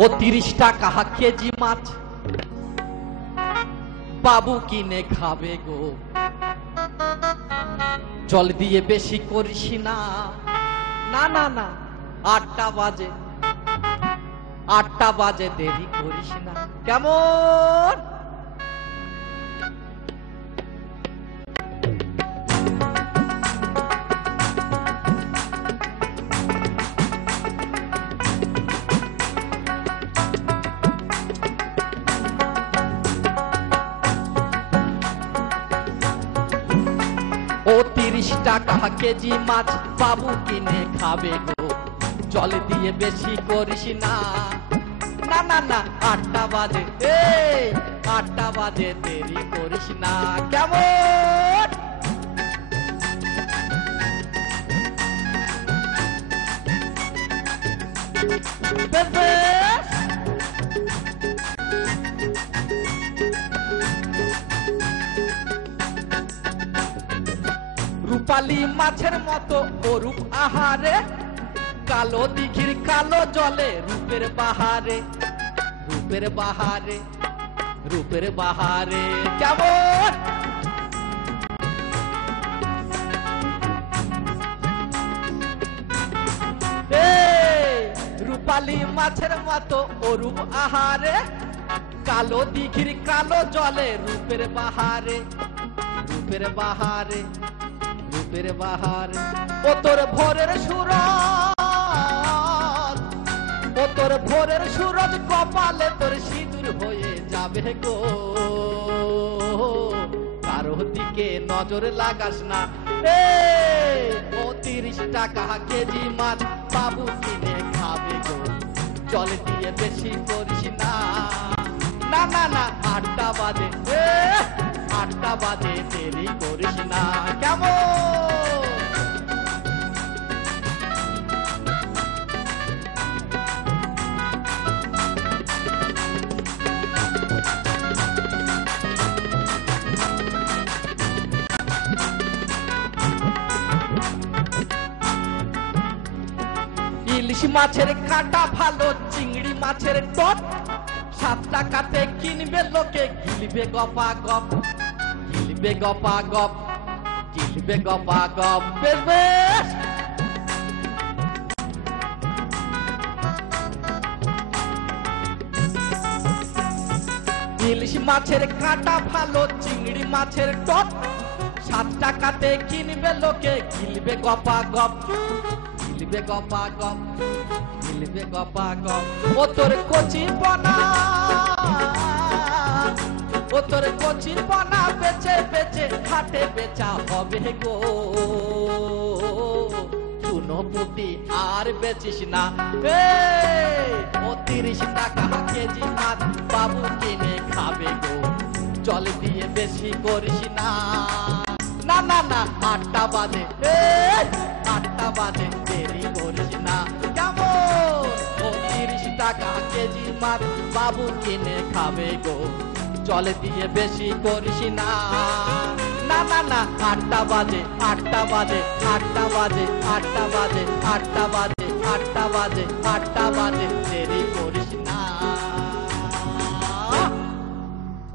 ও 30 টাকা কেজি মাছ বাবু কিনে খাবে গো, জল দিয়ে বেশি করিস না। না না না, 8টা বাজে দেরি করিস না। কেমন? ও 30 টাকা কেজি মাছ বাবু কিনে খাবে গো, জল দিয়ে বেশি করিস না। না না না, 8টা বাজে, 8টা বাজে দেরি করিস না। কেমন? রূপালী মাছের মতো অরূপ আহারে, কালো দিঘির কালো জলে রূপের বাহারে, রূপের বাহারে, রূপের বাহারে। কেমন? রূপালী মাছের মতো অরূপ আহারে, কালো দিঘির কালো জলে রূপের বাহারে, রূপের বাহারে, রূপের বাহারে। ও তোর ভোরের সুরজ, ও তোর ভোরের সুরজ কপালে তোর সিঁদুর হয়ে যাবে গো, কারো দিকে নজর লাগাস না। ও 30 টাকা কেজি মাছ বাবু কিনে খাবে গো, জল দিয়ে বেশি করিস না। না না না, 8টা বাজে, 8টা বাজে দেরি করিস না। কেমন? ইলিশ মাছের কাঁটা ভালো, চিংড়ি মাছের টক, 7 টাকাতে কিনবে লোকে, গিলবে গপা গপ, গিলবে গপা গপ, গিলবে গপা গপ। বেশ বেশ। ইলিশ মাছের কাঁটা ভালো, চিংড়ি মাছের টক, 7 টাকাতে কিনবে লোকে, গিলবে গপা গপ, গিলবে গপা গপ, গিলবে গপা গপ। ও তোর কচি বনা, ও তোর কচি বনা বেচে বেচে হাটে বেচা হবে গো, শুনো পুটি আর বেচিস না। ও 30 টাকা কেজি মাছ বাবু কিনে খাবে গো, জল দিয়ে বেশি করিস না। না না না, 8টা বাজে, 8টা বাজে দেরি করিস না। কেমন? ও 30 টাকা কেজি মাছ বাবু কিনে খাবে গো, জল দিয়ে বেশি করিস না। না না না, 8টা বাজে, 8টা বাজে, 8টা বাজে, 8টা বাজে, 8টা বাজে, 8টা বাজে, 8টা বাজে দেরি করিস।